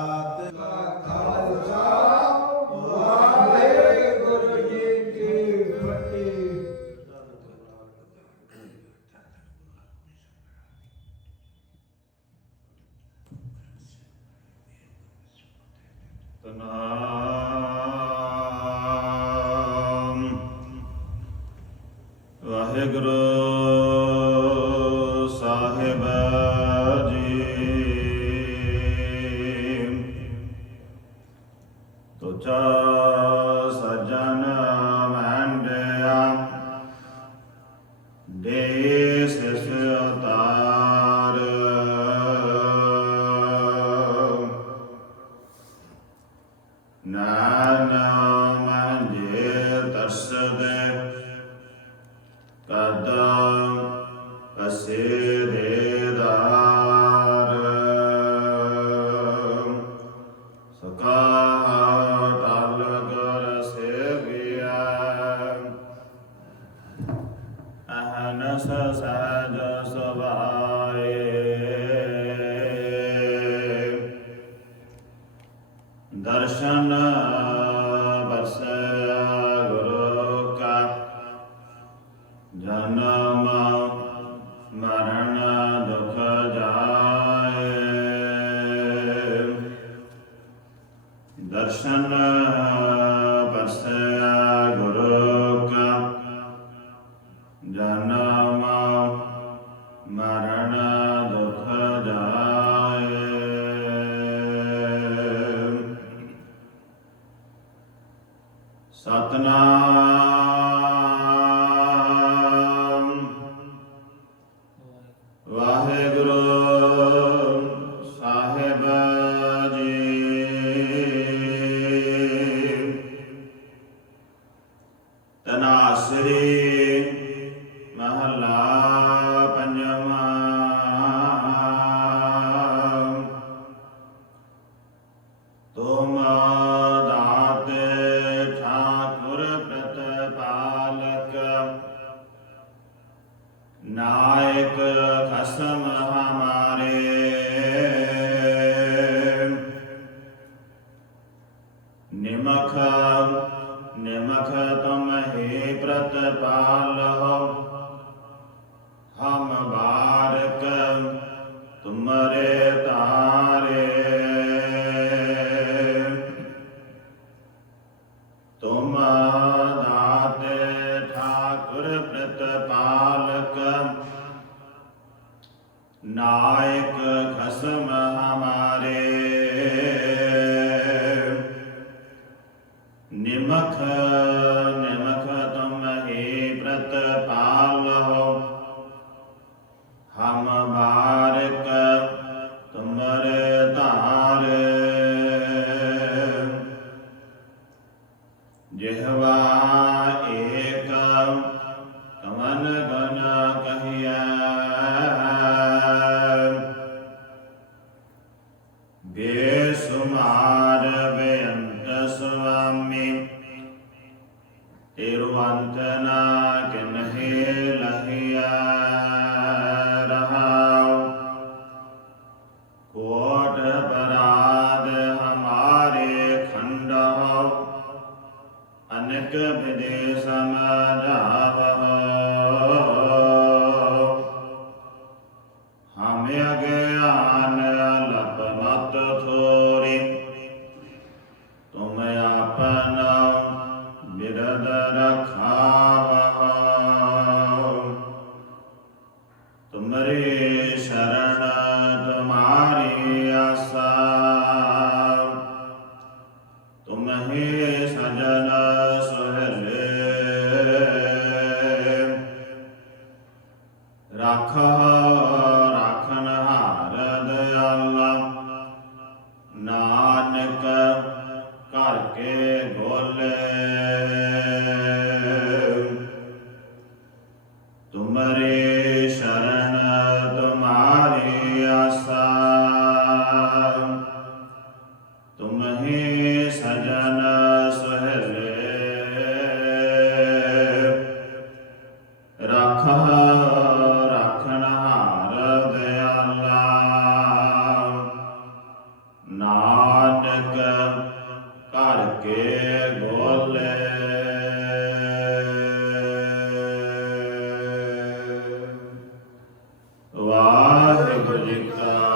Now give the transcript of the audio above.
ਸਤਿ ਵਾਹਿਗੁਰੂ ਸਾਹਿਬ ਜੀ। ਤੁਚਾ ਸਜਨ ਮੰਡਿਆ ਦੇਸ ਸਿਸ ਅਤਾਰ ਨਾਨਾ ਮੰਜੇ ਤਰਸਦੇ। ਕਦਮ ਅਸੇ ਅਹਨਸ ਸਹਜ ਸੁਭਾਏ। ਦਰਸ਼ਨ ਬਰਸਿਆ ਗੁਰੂ ਕਾ। ਜਨਮ ਮਰਨ ਦੁਖ ਜਾਏ। ਦਰਸ਼ਨ ਬਰਸਿਆ ਗੁਰੂ ਸਤਨਾਮ। ਵਾਹਿਗੁਰੂ। ਨਾਇਕ ਖਸਮ ਹਮਾਰੇ। ਨਿਮਖ ਨਿਮਖ ਤੁਮ ਹੀ ਪ੍ਰਤਪਾਲ ਹੋ ਹਮ ਬਾਰਕ ਤੁਮਰੇ ਤਾਰੇ। ਤੁਮ ਕੇ ਬੋਲੇ। ਤੁਮਰੇ ਸ਼ਰਨ ਤੁਮਾਰੀ ਆਸਾ। ਤੁਮਹੇ ਸਜਨ Amen. Uh,